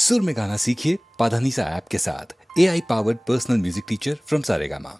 सुर में गाना सीखिए पाधानीसा ऐप के साथ। AI powered personal music teacher from Saregama.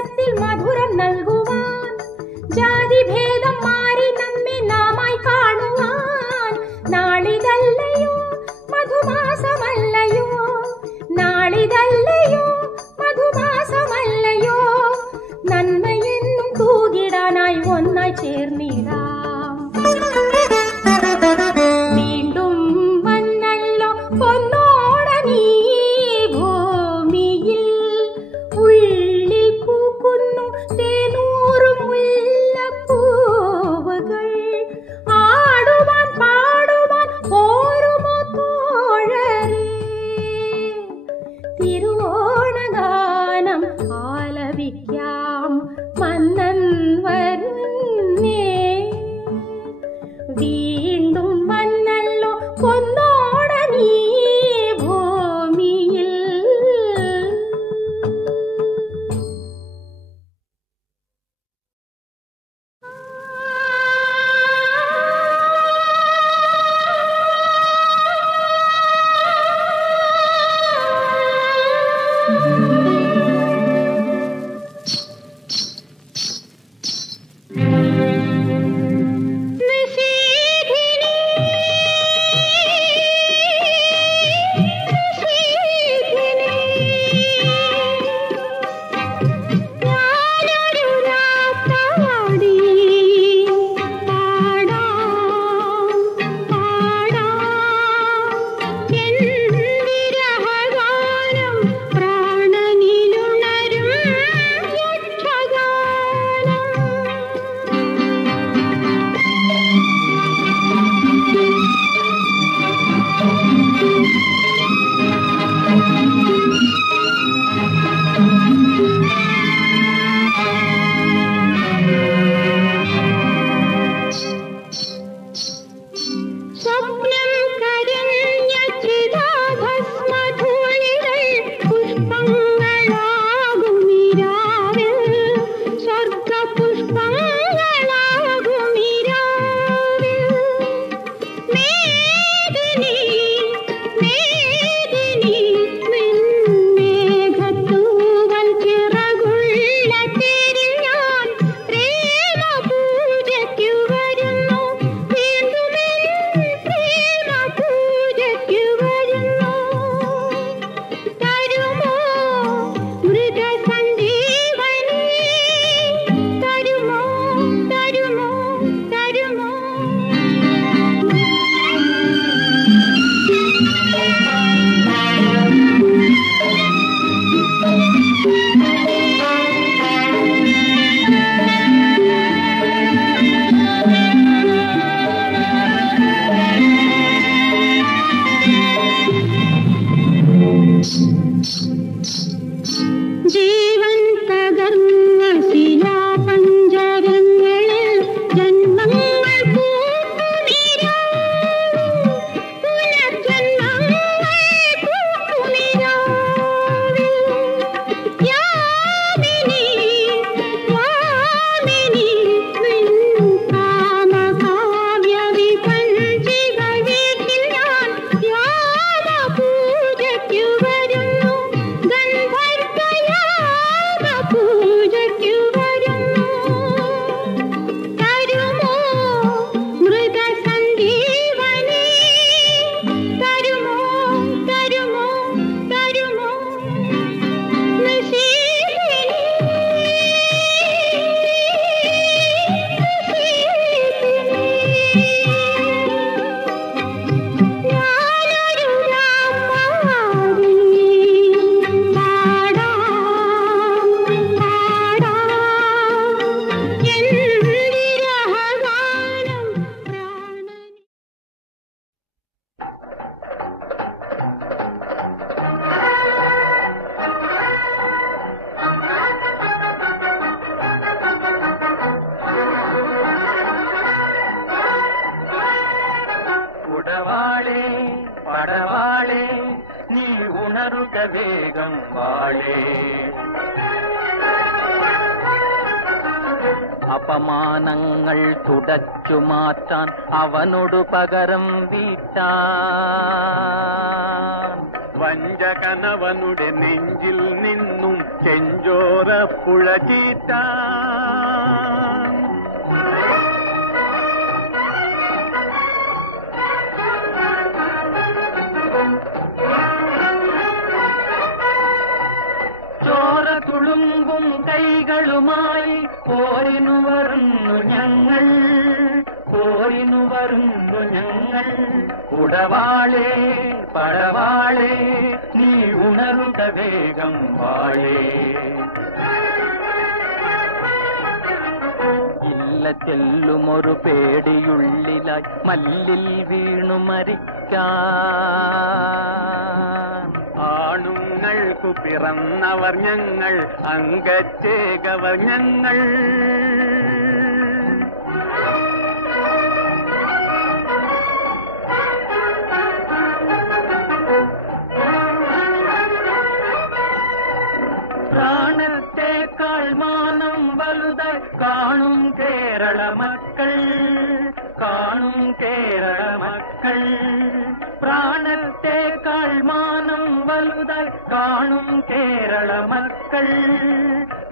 സ്വരത്തിൽ മധുരം നൽകുവാൻ, ജാതിഭേദം മാറി നമ്മെ നാമായി കാണുവാൻ. നാളിതല്ലയോ മധുമാസമല്ലയോ, നാളിതല്ലയോ മധുമാസമല്ലയോ, നന്മയെന്നും തൂകിടാനായി ഒന്നായി ചേർന്നിടാം. വീണ്ടും വന്നല്ലോ പൊന്നോടനീ ഭൂമിയിൽ, ഉള്ളിൽ പൂക്കുന്നു തേനൂറും മുല്ലപ്പൂവുകൾ. ആടുവാൻ പാടുവാൻ പോരുമോ തോഴരേ, തിരുവോണഗാനം ആലപിക്കാം മന്നൻ വരുന്നേ. വീണ്ടും വന്നല്ലോ പൊന്നോടനീ ഭൂമിയിൽ. വേഗം വാളേ അപമാനങ്ങൾ തുടച്ചു മാറ്റാൻ അവനോട് പകരം വീട്ടാൻ വഞ്ചകനവനുടെ നെഞ്ചിൽ നിന്നും ചെഞ്ചോരപ്പുഴ ചീറ്റാൻ ചോര തുളുമ്പും കൈകളുമായി പോരിനു വരുന്നു ഞങ്ങൾ, പോരിനു വരുന്നു ഞങ്ങൾ. ഉടവാളേ പടവാളേ നീ ഉണരുക വേഗം വാളേ. ഇല്ല ചെല്ലുമൊരു പേടിയുള്ളിലായി മല്ലിൽ വീണു മരിക്കാൻ. ആണുങ്ങൾക്കു പിറന്നവർ ഞങ്ങൾ, അംഗച്ചേകവർ ഞങ്ങൾ. പ്രാണത്തേക്കാൾ മാനം വലുതായി കാണും കേരള മക്കൾ, കാണും കേരള മക്കൾ. പ്രാണത്തേക്കാൾ മാനം വലുതായി കാണും കേരള മക്കൾ,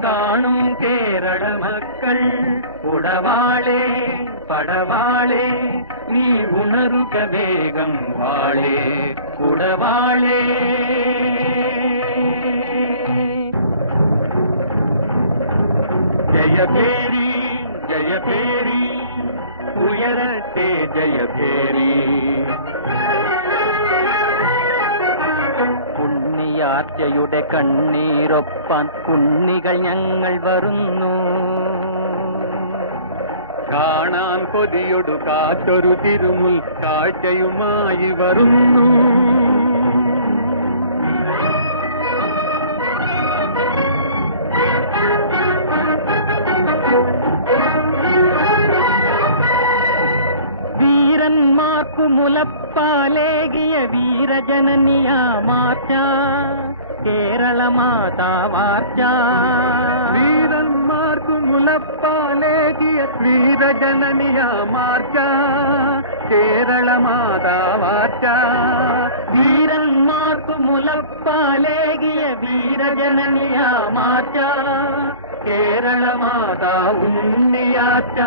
കാണും കേരള മക്കൾ. ഉടവാളേ പടവാളേ നീ ഉണരുക വേഗം വാളേ. ഉടവാളേ ജയഭേരി ജയഭേരി ഉയരട്ടെ ജയഭേരി. പുണ്യാർച്ചയുടെ കണ്ണീരൊപ്പാൻ കുണ്ണികൾ ഞങ്ങൾ വരുന്നു. കാണാൻ കൊതിയൊടു കാറ്റൊരു തിരുമുൽ കാഴ്ചയുമായി വരുന്നു. വീരന്മാർക്കു മുലപ്പാലേകിയ വീരജനനിയാ മാർച്ച, കേരള മാതാവാർച്ച. വീരന്മാർക്കു മുലപ്പാലേകിയ വീരജനനിയാ മാർച്ച, കേരള മാതാവാർച്ച. വീരന്മാർക്കു മുലപ്പാലേകിയ വീരജനനിയാ മാർച്ച, കേരള മാതാ ഉണ്ണിയാർച്ച.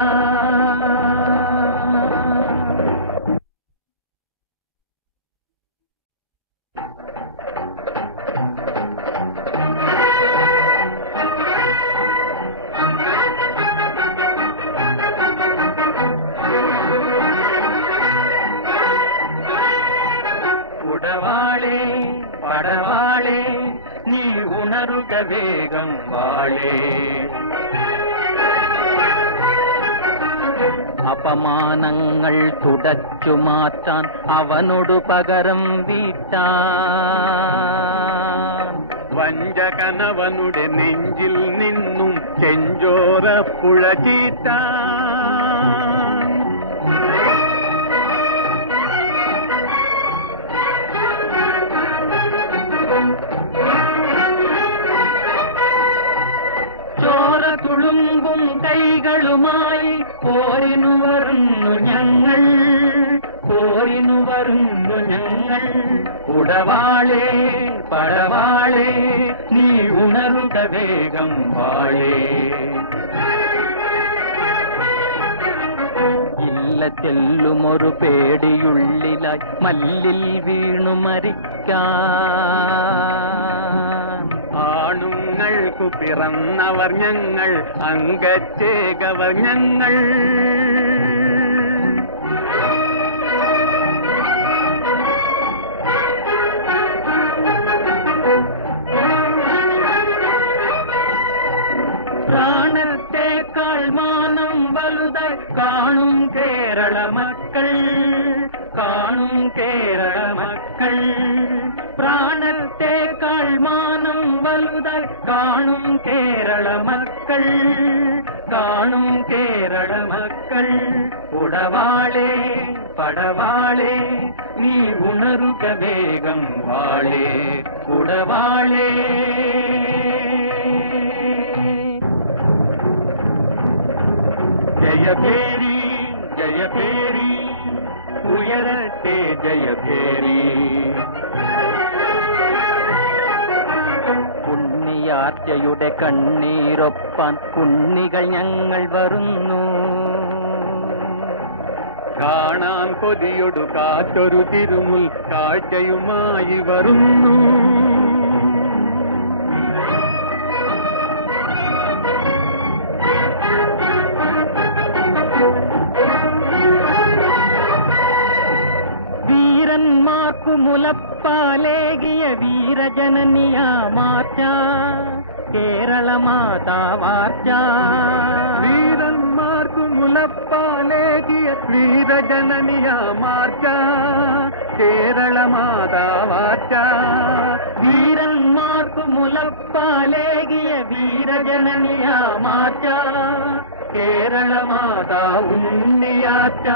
ഉടവാളേ പടവാളേ നീ ഉണരുക വേഗം വാളേ. അപമാനങ്ങൾ തുടച്ചു മാറ്റാൻ അവനോടു പകരം വീട്ടാൻ. വഞ്ചകനവനുടെ നെഞ്ചിൽ നിന്നും ചെഞ്ചോരപ്പുഴ ചീറ്റാൻ. ചോര തുളുമ്പും കൈകളുമായി പോരിനു വരുന്നു ഞങ്ങൾ, പോരിനു വരുന്നു ഞങ്ങൾ. ഉടവാളേ പടവാളേ നീ ഉണരുക വേഗം വാളേ. ഇല്ല ചെല്ലുമൊരു പേടിയുള്ളിലായി മല്ലിൽ വീണു മരിക്കാൻ. ആണുങ്ങൾക്കു പിറന്നവർ ഞങ്ങൾ, അംഗച്ചേകവർ ഞങ്ങൾ. പ്രാണത്തേക്കാൾ മാനം വലുതായി കാണും കേരള മക്കൾ, കാണും കേരള മക്കൾ. പ്രാണത്തേക്കാൾ മാനം വലുതായി കാണും കേരള മക്കൾ, കാണും കേരള മക്കൾ. ഉടവാളേ പടവാളേ നീ ഉണരുക വേഗം വാളേ. ഉടവാളേ ജയഭേരി ജയഭേരി ഉയരട്ടെ ജയഭേരി. കാർച്ചയുടെ കണ്ണീരൊപ്പാൻ കുന്നികൾ ഞങ്ങൾ വരുന്നു. കാണാൻ കൊതിയൊടു കാറ്റൊരു തിരുമുൽ കാഴ്ചയുമായി വരുന്നു. വീരന്മാർക്കു മുലപ്പാലേകിയ വീരജനനിയാ മാർച്ച കേരള മാതാവാർച്ച. വീരന്മാർക്കു മുലപ്പാലേകിയ വീരജനനിയാ മാർച്ച കേരള മാതാവാർച്ച. വീരന്മാർക്കു മുലപ്പാലേകിയ വീരജനനിയാ മാർച്ച കേരള മാതാ ഉണ്ണിയാർച്ച.